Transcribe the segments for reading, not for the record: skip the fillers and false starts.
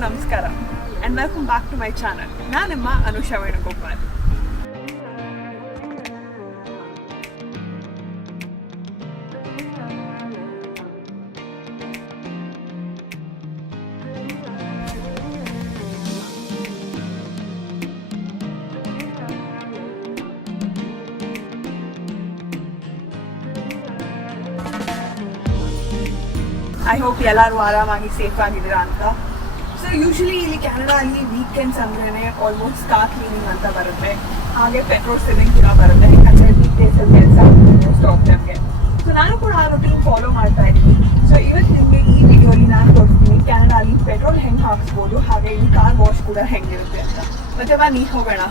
ನಮಸ್ಕಾರ and welcome back to my channel. ನಾನು ನಿಮ್ಮ ಅನುಷಾ ವೇಣುಗೋಪಾಲ್. ಐ ಹೋಪ್ ಎಲ್ಲರೂ ಆರಾಮಾಗಿ ಸೇಫ್ ಆಗಿದ್ದೀರಾ ಅಂತ. ಸೊ ಯೂಶಲಿ ಇಲ್ಲಿ ಕೆನಡಾದಲ್ಲಿ ವೀಕೆಂಡ್ಸ್ ಅಂದ್ರೆ ಆಲ್ಮೋಸ್ಟ್ ಕಾರ್ ಕ್ಲೀನಿಂಗ್ ಅಂತ ಬರುತ್ತೆ, ಹಾಗೆ ಪೆಟ್ರೋಲ್ ಫಿಲ್ಲಿಂಗ್ ಕೂಡ ಬರುತ್ತೆ. ಯಾಕಂದ್ರೆ ವೀಕ್ ಡೇಸಲ್ಲಿ ಕೆಲಸ ಮೋಸ್ಟ್ ಆಫ್ ಟೈಮ್ಗೆ. ಸೊ ನಾನು ಕೂಡ ಆ ರೂಟೀನ್ ಫಾಲೋ ಮಾಡ್ತಾ ಇದ್ದೀನಿ. ಸೊ ಇವತ್ತು ನಿಮಗೆ ಈ ವಿಡಿಯೋಲಿ ನಾನು ತೋರಿಸ್ತೀನಿ ಕೆನಡಾದಲ್ಲಿ ಪೆಟ್ರೋಲ್ ಹೆಂಗೆ ಹಾಕ್ಸ್ಬೋದು, ಹಾಗೆ ಇಲ್ಲಿ ಕಾರ್ ವಾಶ್ ಕೂಡ ಹೆಂಗಿರುತ್ತೆ ಅಂತ. ಮತ್ತೆ ಬಾ ನೀ ಹೋಗೋಣ.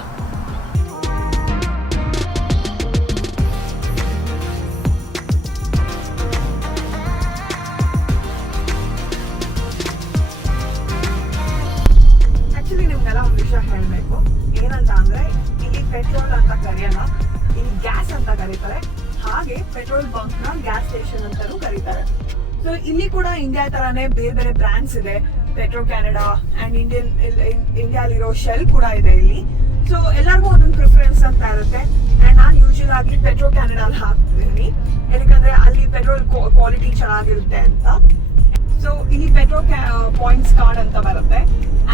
ಹೇಳಬೇಕು ಏನಂತ ಅಂದ್ರೆ ಇಲ್ಲಿ ಪೆಟ್ರೋಲ್ ಅಂತ ಕರೆಯಲ್ಲ, ಇಲ್ಲಿ ಗ್ಯಾಸ್ ಅಂತ ಕರೀತಾರೆ. ಹಾಗೆ ಪೆಟ್ರೋಲ್ ಬಂಕ್ ನ ಗ್ಯಾಸ್ ಸ್ಟೇಷನ್ ಅಂತಾನೂ ಕರೀತಾರೆ. ಸೊ ಇಲ್ಲಿ ಕೂಡ ಇಂಡಿಯಾ ತರಾನೇ ಬೇರೆ ಬೇರೆ ಬ್ರಾಂಡ್ಸ್ ಇದೆ. ಪೆಟ್ರೋ ಕೆನಡಾ ಅಂಡ್ ಇಂಡಿಯಾಲಿರೋ ಶೆಲ್ ಕೂಡ ಇದೆ ಇಲ್ಲಿ. ಸೊ ಎಲ್ಲರಿಗೂ ಒಂದೊಂದು ಪ್ರಿಫರೆನ್ಸ್ ಅಂತ ಇರುತ್ತೆ. ಅಂಡ್ ನಾನು ಯೂಶುವಲ್ ಆಗಿ ಪೆಟ್ರೋ ಕೆನಡಾಲ್ ಹಾಕ್ತೀನಿ, ಯಾಕಂದ್ರೆ ಅಲ್ಲಿ ಪೆಟ್ರೋಲ್ ಕ್ವಾಲಿಟಿ ಚೆನ್ನಾಗಿರುತ್ತೆ ಅಂತ. ಸೊ ಇಲ್ಲಿ ಪೆಟ್ರೋಲ್ ಪಾಯಿಂಟ್ಸ್ ಕಾರ್ಡ್ ಅಂತ ಬರುತ್ತೆ.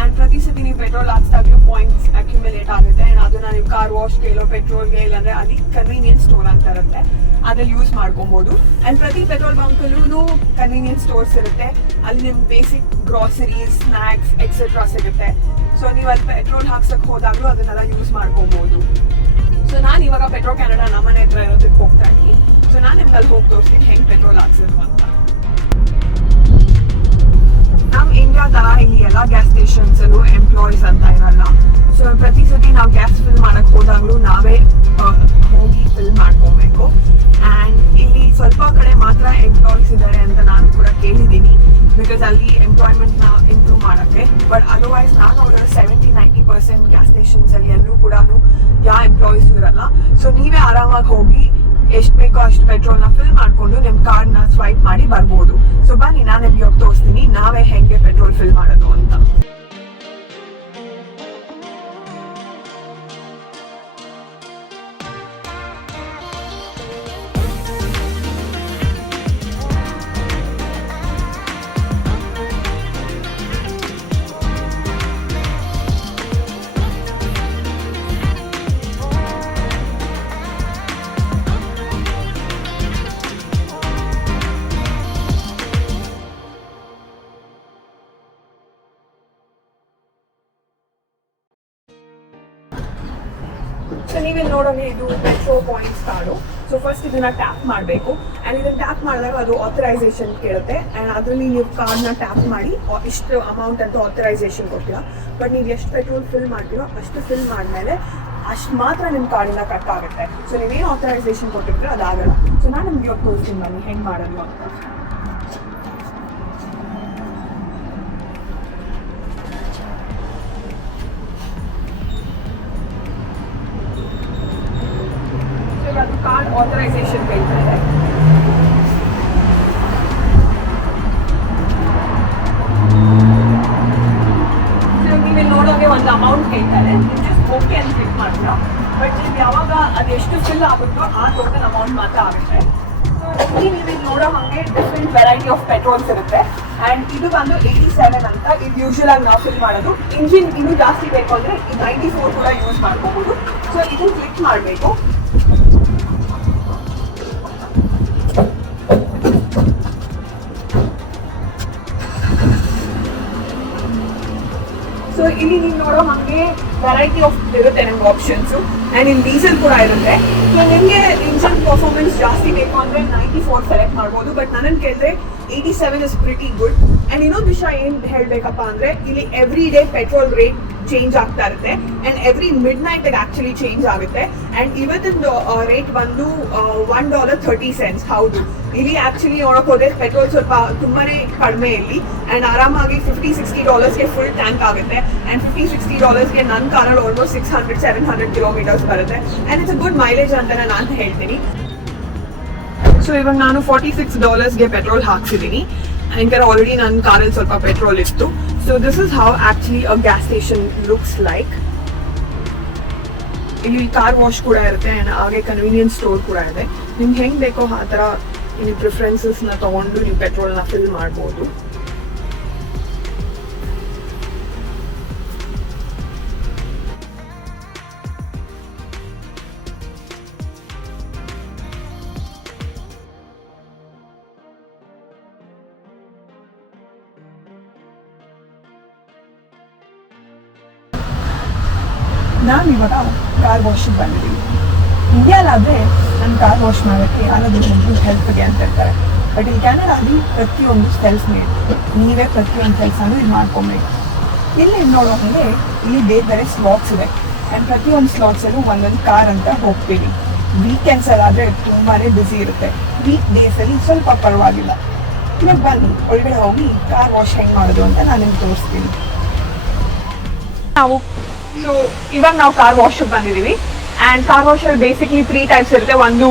ಅಂಡ್ ಪ್ರತಿ ಸತಿ ನೀವು ಪೆಟ್ರೋಲ್ ಹಾಕ್ಸ್ದಾಗ್ಲೂ ಪಾಯಿಂಟ್ಸ್ ಅಕ್ಯುಮುಲೇಟ್ ಆಗುತ್ತೆ. ಅಂಡ್ ಅದನ್ನ ನೀವು ಕಾರ್ ವಾಶ್ಗೆ ಇಲ್ಲೋ ಪೆಟ್ರೋಲ್ಗೆ ಇಲ್ಲಾಂದ್ರೆ ಅಲ್ಲಿ ಕನ್ವೀನಿಯನ್ಸ್ ಸ್ಟೋರ್ ಅಂತ ಇರುತ್ತೆ, ಅದ್ರಲ್ಲಿ ಯೂಸ್ ಮಾಡ್ಕೊಬಹುದು. ಅಂಡ್ ಪ್ರತಿ ಪೆಟ್ರೋಲ್ ಬಂಕಲ್ಲೂ ಕನ್ವೀನಿಯನ್ಸ್ ಸ್ಟೋರ್ಸ್ ಇರುತ್ತೆ. ಅಲ್ಲಿ ನಿಮ್ಗೆ ಬೇಸಿಕ್ ಗ್ರಾಸರೀಸ್, ಸ್ನಾಕ್ಸ್ ಎಕ್ಸೆಟ್ರಾ ಸಿಗುತ್ತೆ. ಸೊ ನೀವು ಅಲ್ಲಿ ಪೆಟ್ರೋಲ್ ಹಾಕ್ಸಕ್ ಹೋದಾಗ್ಲೂ ಅದನ್ನೆಲ್ಲ ಯೂಸ್ ಮಾಡ್ಕೊಬಹುದು. ಸೊ ನಾನು ಇವಾಗ ಪೆಟ್ರೋ ಕೆನಡಾ ನಮ್ಮನೆ ಹತ್ರ ಇರೋದಕ್ಕೆ ಹೋಗ್ತಾ ಇದ್ದೀನಿ. ಸೊ ನಾನು ನಿಮ್ಗೆ ಅಲ್ಲಿ ಹೋಗಿ ತೋರಿಸ್ತೀನಿ ಹೆಂಗ್ ಪೆಟ್ರೋಲ್ ಹಾಕ್ಸಿದ್ರು ಅಂತ. ನಮ್ ಇಂಡಿಯಾ ತರ ಇಲ್ಲಿ ಎಲ್ಲ ಗ್ಯಾಸ್ ಸ್ಟೇಷನ್ಸ್ ಅಲ್ಲೂ ಎಂಪ್ಲಾಯೀಸ್ ಅಂತ ಇರಲ್ಲ. ಸೊ ಪ್ರತಿ ಸತಿ ನಾವು ಗ್ಯಾಸ್ ಫಿಲ್ ಮಾಡಕ್ ಹೋದಾಗ್ಲೂ ನಾವೇ ಹೋಗಿ ಫಿಲ್ ಮಾಡ್ಕೊಬೇಕು. ಅಂಡ್ ಇಲ್ಲಿ ಸ್ವಲ್ಪ ಕಡೆ ಮಾತ್ರ ಎಂಪ್ಲಾಯೀಸ್ ಇದ್ದಾರೆ ಅಂತ ನಾನು ಕೂಡ ಕೇಳಿದ್ದೀನಿ, ಬಿಕಾಸ್ ಅಲ್ಲಿ ಎಂಪ್ಲಾಯ್ಮೆಂಟ್ ನ ಇಂಪ್ರೂವ್ ಮಾಡಕ್ಕೆ. ಬಟ್ ಅದರ್ವೈಸ್ ನಾನು ನೋಡಿದ್ರೆ 70-90% ಗ್ಯಾಸ್ ಸ್ಟೇಷನ್ಸ್ ಅಲ್ಲಿ ಎಲ್ಲೂ ಕೂಡ ಯಾವ ಎಂಪ್ಲಾಯೀಸ್ ಇರಲ್ಲ. ಸೊ ನೀವೇ ಆರಾಮಾಗಿ ಹೋಗಿ ಎಷ್ಟು ಬೇಕೋ ಅಷ್ಟು ಪೆಟ್ರೋಲ್ ನ ಫಿಲ್ ಮಾಡ್ಕೊಂಡು ನಿಮ್ ಕಾರ್ಡ್ ನ ಸ್ವೈಪ್ ಮಾಡಿ ಬರ್ಬೋದು. ಸೊ ಬನ್ನಿ ನಾನು ನಿಮ್ಗೆ ತೋರಿಸ್ತೀನಿ ನಾವೇ ಹೆಂಗೆ ಪೆಟ್ರೋಲ್ ಫಿಲ್ ಮಾಡೋದು ಅಂತ. ಸೊ ನೀವಿಲ್ಲಿ ನೋಡೋಂಗೆ ಇದು petrol points card. So first ಇದನ್ನ ಟ್ಯಾಪ್ ಮಾಡಬೇಕು. ಅಂಡ್ ಇದನ್ನ ಟ್ಯಾಪ್ ಮಾಡಿದಾಗ ಅದು ಆಥರೈಸೇಷನ್ ಕೇಳುತ್ತೆ. ಅಂಡ್ ಅದರಲ್ಲಿ ನೀವು ಕಾರ್ಡ್ನ ಟ್ಯಾಪ್ ಮಾಡಿ ಇಷ್ಟು ಅಮೌಂಟ್ ಅಂತ ಆಥರೈಸೇಷನ್ ಕೊಡ್ತೀರಾ. ಬಟ್ ನೀವು ಎಷ್ಟು ಪೆಟ್ರೋಲ್ ಫಿಲ್ ಮಾಡ್ತೀರೋ ಅಷ್ಟು ಫಿಲ್ ಮಾಡಿದ್ಮೇಲೆ ಅಷ್ಟು ಮಾತ್ರ ನಿಮ್ಮ ಕಾರ್ಡಿಂದ ಕಟ್ ಆಗುತ್ತೆ. ಸೊ ನೀವೇನು ಆಥರೈಸೇಷನ್ ಕೊಟ್ಟಿರ್ತೀರೋ ಅದಾಗಲ್ಲ. ಸೊ ನಾನು ನಿಮ್ಗೆ ಇವತ್ತು ತೋರಿಸ್ತೀನಿ ಬನ್ನಿ ಹೆಂಗೆ ಮಾಡೋದು ಅಂತ. ಕಾರ್ಡ್ ಆಥರೈಸೇಷನ್ ಕೇಳ್ತಾ ಇದೆ. ನೀವು ನೋಡೋಕೆ ಒಂದು ಅಮೌಂಟ್ ಕೇಳ್ತಾರೆ, ನೀವು ಜಸ್ಟ್ ಓಕೆ ಅಂತ ಕ್ಲಿಕ್ ಮಾಡ್ತೀರಾ. ಬಟ್ ನೀವು ಯಾವಾಗ ಅದೆಷ್ಟು ಫಿಲ್ ಆಗುತ್ತೋ ಆ ಟೋಟಲ್ ಅಮೌಂಟ್ ಮಾತ್ರ ಆಗುತ್ತೆ. ಸೊ ಇಲ್ಲಿ ನೀವು ನೋಡೋ ಹಾಗೆ ಡಿಫ್ರೆಂಟ್ ವೆರೈಟಿ ಆಫ್ ಪೆಟ್ರೋಲ್ಸ್ ಇರುತ್ತೆ. ಅಂಡ್ ಇದು ಬಂದು 87 ಅಂತ. ಇದು ಯೂಶುವಲ್ ಆಗಿ ನಾವು ಫಿಲ್ ಮಾಡೋದು. ಇಂಜಿನ್ ಇನ್ನೂ ಜಾಸ್ತಿ ಬೇಕು ಅಂದ್ರೆ ಈ 94 ಕೂಡ ಯೂಸ್ ಮಾಡ್ಕೋಬಹುದು. ಸೊ ಇದನ್ನ ಕ್ಲಿಕ್ ಮಾಡಬೇಕು. ಸೊ ಇಲ್ಲಿ ನೀವು ನೋಡೋ ಹಾಗೆ ವೆರೈಟಿ ಆಫ್ ಇರುತ್ತೆ ನಿಮ್ಗೆ ಆಪ್ಷನ್ಸು. ಆ್ಯಂಡ್ ಇಲ್ಲಿ ಡೀಸೆಲ್ ಕೂಡ ಇರುತ್ತೆ. ಸೊ ನಿಮಗೆ ಇಂಜಿನ್ ಪರ್ಫಾರ್ಮೆನ್ಸ್ ಜಾಸ್ತಿ ಬೇಕು ಅಂದರೆ 94 ಸೆಲೆಕ್ಟ್ ಮಾಡ್ಬೋದು. ಬಟ್ ನನ್ನನ್ನು ಕೇಳಿದ್ರೆ 87 ಇಸ್ ಪ್ರಿಟಿ ಗುಡ್. ಆ್ಯಂಡ್ ಇನ್ನೊಂದು ವಿಷಯ ಏನು ಹೇಳಬೇಕಪ್ಪ ಅಂದರೆ ಇಲ್ಲಿ every day petrol rate change ಆಗ್ತಾ ಇರುತ್ತೆ. And every mid night actually change ಆಗುತ್ತೆ. ಆ್ಯಂಡ್ ಇವತ್ತಿನ ರೇಟ್ ಬಂದು $1.30. ಹೌದು, ಇಲ್ಲಿ ಆ್ಯಕ್ಚುಲಿ ನೋಡೋಕೆ ಹೋದ್ರೆ ಪೆಟ್ರೋಲ್ ಸ್ವಲ್ಪ ತುಂಬಾನೇ ಕಡಿಮೆ ಇಲ್ಲಿ. ಆ್ಯಂಡ್ ಆರಾಮಾಗಿ $50-60ಗೆ ಫುಲ್ ಟ್ಯಾಂಕ್ ಆಗುತ್ತೆ. ಆ್ಯಂಡ್ $50-60ಗೆ ನನ್ನ ಕಾರಲ್ಲಿ ಆಲ್ಮೋಸ್ಟ್ 600-700 ಕಿಲೋಮೀಟರ್ಸ್ ಬರುತ್ತೆ. And it's a good mileage ಅಂತ ನಾನು ಹೇಳ್ತೀನಿ. ಸೊ ಇವಾಗ ನಾನು $46ಗೆ ಪೆಟ್ರೋಲ್ ಹಾಕ್ಸಿದ್ದೀನಿ. ಯಾಕಂದ್ರೆ ಆಲ್ರೆಡಿ ನನ್ನ ಕಾರಲ್ಲಿ ಸ್ವಲ್ಪ ಪೆಟ್ರೋಲ್ ಇತ್ತು. So this is how actually a gas station looks like. ಇಲ್ಲಿ ಕಾರ್ ವಾಶ್ ಕೂಡ ಇರುತ್ತೆ ಆ್ಯಂಡ್ ಹಾಗೆ ಕನ್ವೀನಿಯನ್ಸ್ ಸ್ಟೋರ್ ಕೂಡ ಇದೆ. ನಿಮ್ಗೆ ಹೆಂಗೆ ಬೇಕೋ ಆ ಥರ ಇಲ್ಲಿ ಪ್ರಿಫರೆನ್ಸಸ್ನ ತೊಗೊಂಡು ನೀವು ಪೆಟ್ರೋಲ್ನ ಫಿಲ್ ಮಾಡ್ಬೋದು. ನಾನು ಇವಾಗ ಕಾರ್ ವಾಶಿಗೆ ಬಂದಿದ್ದೀವಿ. ಇಂಡಿಯಾಲಾದರೆ ನಾನು ಕಾರ್ ವಾಶ್ ಮಾಡೋಕ್ಕೆ ಯಾರಾದರೂ ಒಂದು ಹೆಲ್ಪ್ಗೆ ಅಂತ ಇರ್ತಾರೆ. ಬಟ್ ಇಲ್ಲಿ ಕ್ಯಾನಡಾದಲ್ಲಿ ಪ್ರತಿಯೊಂದು ಸೆಲ್ಫ್ ಮೇಡ್, ನೀವೇ ಪ್ರತಿಯೊಂದು ಕೆಲಸನೂ ಇಲ್ಲಿ ಮಾಡ್ಕೊಬೇಕು. ಇಲ್ಲಿ ನೋಡೋ ಹಾಗೆ ಇಲ್ಲಿ ಬೇರೆ ಬೇರೆ ಸ್ಲಾಟ್ಸ್ ಇದೆ ಆ್ಯಂಡ್ ಪ್ರತಿಯೊಂದು ಸ್ಲಾಟ್ಸಲ್ಲೂ ಒಂದೊಂದು ಕಾರ್ ಅಂತ ಹೋಗ್ತೀವಿ. ವೀಕೆಂಡ್ಸಲ್ಲಾದರೆ ತುಂಬಾ ಬ್ಯುಸಿ ಇರುತ್ತೆ, ವೀಕ್ ಡೇಸಲ್ಲಿ ಸ್ವಲ್ಪ ಪರವಾಗಿಲ್ಲ. ಇವಾಗ ಬನ್ನಿ ಒಳಗಡೆ ಹೋಗಿ ಕಾರ್ ವಾಶ್ ಹೆಂಗೆ ಮಾಡೋದು ಅಂತ ನಾನು ನಿಮ್ಗೆ ತೋರಿಸ್ತೀನಿ. ಸೊ ಇವಾಗ ನಾವು ಕಾರ್ ವಾಶ್ ಬಂದಿದ್ದೀವಿ ಆ್ಯಂಡ್ ಕಾರ್ ವಾಶಲ್ಲಿ ಬೇಸಿಕ್ಲಿ 3 ಟೈಪ್ಸ್ ಇರುತ್ತೆ. ಒಂದು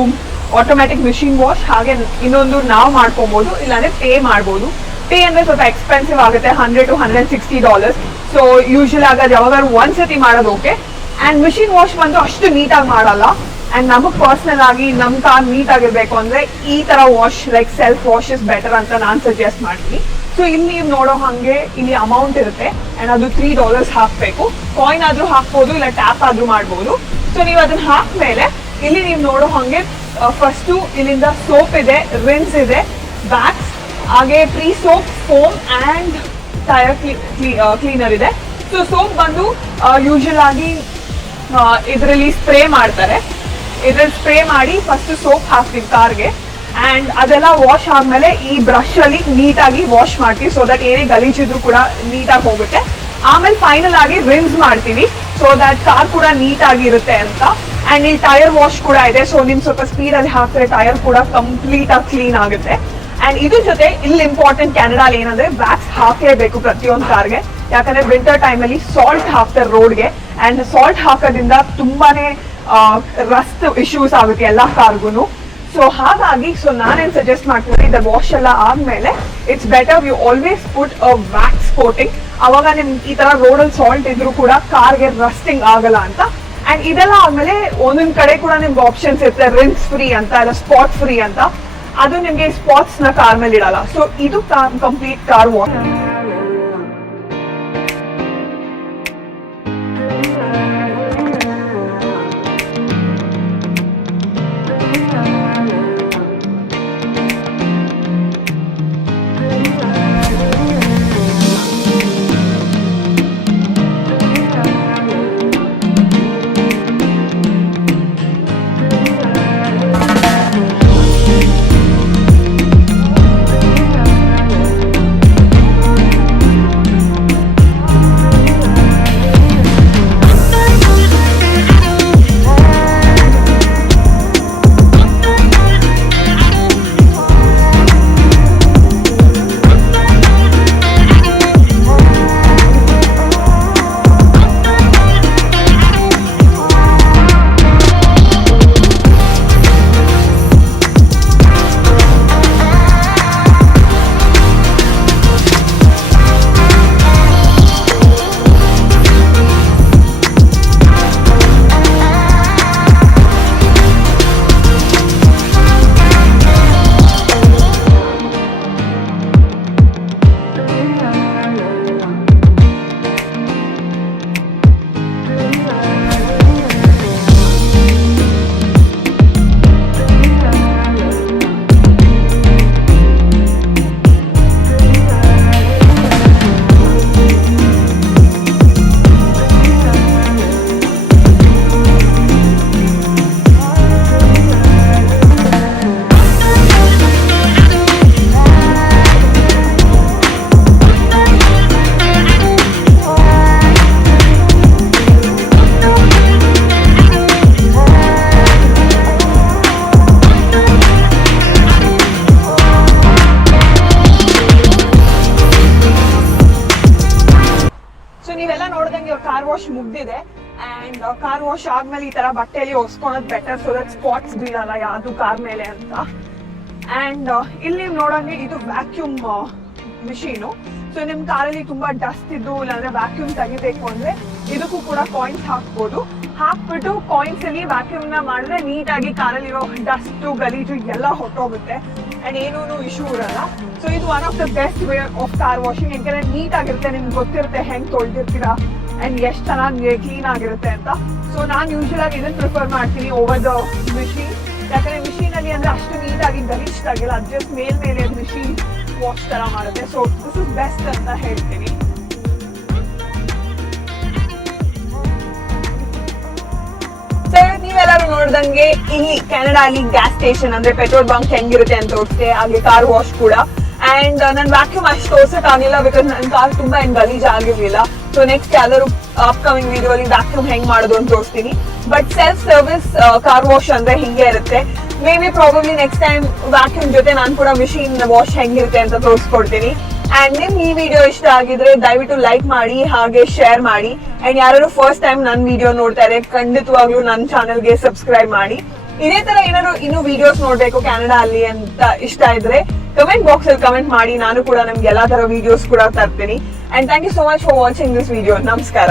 ಆಟೋಮ್ಯಾಟಿಕ್ ಮಿಷಿನ್ ವಾಶ್, ಹಾಗೆ ಇನ್ನೊಂದು ನಾವು ಮಾಡ್ಕೊಬೋದು, ಇಲ್ಲಾಂದ್ರೆ ಪೇ ಮಾಡ್ಬೋದು. ಪೇ ಅಂದರೆ ಸ್ವಲ್ಪ ಎಕ್ಸ್ಪೆನ್ಸಿವ್ ಆಗುತ್ತೆ, $100 to $160. ಸೊ ಯೂಶಲಿ ಆಗೋದು ಯಾವಾಗಾದ್ರು ಒಂದ್ಸತಿ ಮಾಡೋದು ಓಕೆ. ಆ್ಯಂಡ್ ಮಿಷಿನ್ ವಾಶ್ ಬಂದು ಅಷ್ಟು ನೀಟಾಗಿ ಮಾಡಲ್ಲ ಆ್ಯಂಡ್ ನಮಗೆ ಪರ್ಸ್ನಲ್ ಆಗಿ ನಮ್ಮ ಕಾರ್ ನೀಟಾಗಿರ್ಬೇಕು ಅಂದರೆ ಈ ಥರ wash like self wash is better ಅಂತ ನಾನು ಸಜೆಸ್ಟ್ ಮಾಡ್ತೀನಿ. ಸೊ ಇಲ್ಲಿ ನೀವು ನೋಡೋ ಹಾಗೆ ಇಲ್ಲಿ ಅಮೌಂಟ್ ಇರುತ್ತೆ ಆ್ಯಂಡ್ ಅದು $3 ಹಾಕಬೇಕು. ಕಾಯಿನ್ ಆದರೂ ಹಾಕ್ಬೋದು, ಇಲ್ಲ ಟ್ಯಾಪ್ ಆದರೂ ಮಾಡ್ಬೋದು. ಸೊ ನೀವು ಅದನ್ನ ಹಾಕ್ಮೇಲೆ ಇಲ್ಲಿ ನೀವು ನೋಡೋ ಹಾಗೆ ಫಸ್ಟು ಇಲ್ಲಿಂದ ಸೋಪ್ ಇದೆ, ರಿನ್ಸ್ ಇದೆ, ವ್ಯಾಕ್ಸ್, ಹಾಗೆ pre soap, foam and tyre cleaner ಇದೆ. ಸೊ ಸೋಪ್ ಬಂದು ಯೂಶಲ್ ಆಗಿ ಇದರಲ್ಲಿ ಸ್ಪ್ರೇ ಮಾಡ್ತಾರೆ. ಇದ್ರಲ್ಲಿ ಸ್ಪ್ರೇ ಮಾಡಿ ಫಸ್ಟ್ ಸೋಪ್ ಹಾಕ್ತೀವಿ ಕಾರ್ಗೆ ಆ್ಯಂಡ್ ಅದೆಲ್ಲ ವಾಶ್ ಆದಮೇಲೆ ಈ ಬ್ರಷ್ ಅಲ್ಲಿ ನೀಟಾಗಿ ವಾಶ್ ಮಾಡ್ತೀವಿ ಸೊ ದಟ್ ಏನೇ ಗಲೀಜಿದ್ರು ಕೂಡ ನೀಟಾಗಿ ಹೋಗುತ್ತೆ. ಆಮೇಲೆ ಫೈನಲ್ ಆಗಿ ರಿನ್ಸ್ ಮಾಡ್ತೀವಿ ಸೊ ದಟ್ ಕಾರ್ ಕೂಡ ನೀಟಾಗಿ ಇರುತ್ತೆ ಅಂತ. ಆ್ಯಂಡ್ ಇಲ್ಲಿ ಟೈರ್ ವಾಶ್ ಕೂಡ ಇದೆ. ಸೊ ನಿಮ್ ಸ್ವಲ್ಪ ಸ್ಪೀಡಲ್ಲಿ ಹಾಕಿದ್ರೆ ಟೈರ್ ಕೂಡ ಕಂಪ್ಲೀಟ್ ಆಗಿ ಕ್ಲೀನ್ ಆಗುತ್ತೆ. ಆ್ಯಂಡ್ ಇದ್ರ ಜೊತೆ ಇಲ್ಲಿ ಇಂಪಾರ್ಟೆಂಟ್ ಕ್ಯಾನಡಾಲ್ ಏನಂದ್ರೆ ವ್ಯಾಕ್ಸ್ ಹಾಕಲೇಬೇಕು ಪ್ರತಿಯೊಂದು ಕಾರ್ಗೆ. ಯಾಕಂದ್ರೆ ವಿಂಟರ್ ಟೈಮಲ್ಲಿ ಸಾಲ್ಟ್ ಹಾಕ್ತಾರೆ ರೋಡ್ಗೆ ಆ್ಯಂಡ್ ಸಾಲ್ಟ್ ಹಾಕೋದ್ರಿಂದ ತುಂಬಾನೇ ರಸ್ಟ್ ಇಶ್ಯೂಸ್ ಆಗುತ್ತೆ ಎಲ್ಲ ಕಾರ್ಗೂ. ಸೊ ಹಾಗಾಗಿ ನಾನೇನು ಸಜೆಸ್ಟ್ ಮಾಡ್ತೀನಿ, ಇದು ವಾಶ್ ಎಲ್ಲ ಆದ್ಮೇಲೆ it's better you always put a wax coating. ಅವಾಗ ನಿಮ್ ಈ ತರ ರೋಡಲ್ಲಿ ಸಾಲ್ಟ್ ಇದ್ರು ಕೂಡ ಕಾರ್ಗೆ ರಸ್ಟಿಂಗ್ ಆಗಲ್ಲ ಅಂತ. ಅಂಡ್ ಇದೆಲ್ಲ ಆದ್ಮೇಲೆ ಒಂದೊಂದ್ ಕಡೆ ಕೂಡ ನಿಮ್ಗೆ ಆಪ್ಷನ್ಸ್ ಇರುತ್ತೆ, ರಿನ್ಸ್ ಫ್ರೀ ಅಂತ ಇಲ್ಲ ಸ್ಪಾಟ್ ಫ್ರೀ ಅಂತ. ಅದು ನಿಮ್ಗೆ ಸ್ಪಾಟ್ಸ್ ನ ಕಾರ್ ಮೇಲೆ ಇಡಲ್ಲ. ಸೊ ಇದು complete car wash. Car wash ಮುಗ್ದಿದೆ ಅಂಡ್ ಕಾರ್ ವಾಶ್ ಆದ್ಮೇಲೆ ಈ ತರ ಬಟ್ಟೆಯಲ್ಲಿ ಒರೆಸ್ಕೊಳೋದು ಬೆಟರ್ ಸೊ ದಟ್ ಸ್ಪಾಟ್ಸ್ ಬೀಳಲ್ಲ ಯಾವ್ದು ಕಾರ್ ಮೇಲೆ ಅಂತ. ಅಂಡ್ ಇಲ್ಲಿ ನೋಡಂಗೆ ಇದು ವ್ಯಾಕ್ಯೂಮ್ ಮಿಷೀನು ಸೊ ನಿಮ್ ಕಾರಲ್ಲಿ ತುಂಬಾ ಡಸ್ಟ್ ಇದ್ದು ಇಲ್ಲಾಂದ್ರೆ ವ್ಯಾಕ್ಯೂಮ್ ತೆಗಿಬೇಕು ಅಂದ್ರೆ ಇದಕ್ಕೂ ಕೂಡ ಕಾಯಿನ್ಸ್ ಹಾಕ್ಬೋದು. ಹಾಕ್ಬಿಟ್ಟು ಕಾಯಿನ್ಸ್ ಅಲ್ಲಿ ವ್ಯಾಕ್ಯೂಮ್ ನ ಮಾಡಿದ್ರೆ ನೀಟಾಗಿ ಕಾರಲ್ಲಿರೋ ಡಸ್ಟ್ ಗಲೀಜು ಎಲ್ಲ ಹೊಟ್ಟೋಗುತ್ತೆ ಅಂಡ್ ಏನೂ ಇಶ್ಯೂ ಇರಲ್ಲ. ಸೊ ಇದು one of the best way of car washing. ಯಾಕಂದ್ರೆ ನೀಟ್ ಆಗಿರುತ್ತೆ, ನಿಮ್ಗೆ ಗೊತ್ತಿರುತ್ತೆ ಹೆಂಗ್ ತೊಳ್ದಿರ್ತೀರಾ ಅಂಡ್ ಎಷ್ಟು ಚೆನ್ನಾಗಿ ಕ್ಲೀನ್ ಆಗಿರುತ್ತೆ ಅಂತ. ಸೊ ನಾನು ಯೂಶುವಲ್ ಆಗಿ ಇದನ್ನ ಪ್ರಿಫರ್ ಮಾಡ್ತೀನಿ ಓವರ್ ದ ಮಿಷಿನ್. ಯಾಕಂದ್ರೆ ಮಿಷಿನ್ ಅಲ್ಲಿ ಅಂದ್ರೆ ಅಷ್ಟು ನೀಟಾಗಿ ಗಲೀಜ್ ಆಗಿಲ್ಲ, ಅದು ಜಸ್ಟ್ ಮೇಲ್ಮೇಲೆ ಮಿಷಿನ್ ವಾಶ್ ತರ ಮಾಡುತ್ತೆ. ಸೊ ದಿಸ್ ಇಸ್ ಬೆಸ್ಟ್ ಅಂತ ಹೇಳ್ತೀನಿ. ಸರ್ ನೀವೆಲ್ಲರೂ ನೋಡ್ದಂಗೆ ಇಲ್ಲಿ ಕೆನಡಾ ಅಲ್ಲಿ ಗ್ಯಾಸ್ ಸ್ಟೇಷನ್ ಅಂದ್ರೆ ಪೆಟ್ರೋಲ್ ಬಂಕ್ ಹೆಂಗಿರುತ್ತೆ ಅಂತ ತೋರಿಸ್ತೆ, ಹಾಗೆ ಕಾರ್ ವಾಶ್ ಕೂಡ. ಅಂಡ್ ನನ್ ವ್ಯಾಕ್ಯೂಮ್ ಅಷ್ಟು ತೋರ್ಸಕ್ಕಾಗಿಲ್ಲ ಬಿಕಾಸ್ ನನ್ನ ಕಾರ್ ತುಂಬಾ ಏನ್ ಗಲೀಜ್ ಆಗಿರ್ಲಿಲ್ಲ. ಸೊ ನೆಕ್ಸ್ಟ್ ಯಾವ್ದಾದ್ರು ಅಪ್ಕಮಿಂಗ್ ವಿಡಿಯೋ ಅಲ್ಲಿ ವ್ಯಾಕ್ಯೂಮ್ ಹೆಂಗ್ ಮಾಡೋದು ಅಂತ ತೋರಿಸ್ತೀನಿ. But self service car wash ಅಂದ್ರೆ ಹಿಂಗೆ ಇರುತ್ತೆ. May be probably next time vacuum ಜೊತೆ ನಾನು ಕೂಡ ಮಿಷಿನ್ ವಾಶ್ ಹೆಂಗಿರುತ್ತೆ ಅಂತ ತೋರಿಸ್ಕೊಡ್ತೀನಿ. ಅಂಡ್ ನಿಮ್ಗೆ ಈ ವಿಡಿಯೋ ಇಷ್ಟ ಆಗಿದ್ರೆ ದಯವಿಟ್ಟು ಲೈಕ್ ಮಾಡಿ ಹಾಗೆ ಶೇರ್ ಮಾಡಿ. ಅಂಡ್ ಯಾರು ಫಸ್ಟ್ ಟೈಮ್ ನನ್ನ ವಿಡಿಯೋ ನೋಡ್ತಾ ಇದ್ರೆ ಖಂಡಿತವಾಗ್ಲೂ ನನ್ನ ಚಾನೆಲ್ಗೆ ಸಬ್ಸ್ಕ್ರೈಬ್ ಮಾಡಿ. ಇದೇ ತರ ಏನಾದ್ರು ಇನ್ನೂ ವಿಡಿಯೋಸ್ ನೋಡ್ಬೇಕು ಕೆನಡಾ ಅಲ್ಲಿ ಅಂತ ಇಷ್ಟ ಇದ್ರೆ ಕಮೆಂಟ್ ಬಾಕ್ಸ್ ಅಲ್ಲಿ ಕಮೆಂಟ್ ಮಾಡಿ, ನಾನು ಕೂಡ ನಿಮ್ಗೆ ಎಲ್ಲಾ ತರ ವಿಡಿಯೋಸ್ ಕೂಡ ತರ್ತೀನಿ. And thank you so much for watching this video. ನಮಸ್ಕಾರ.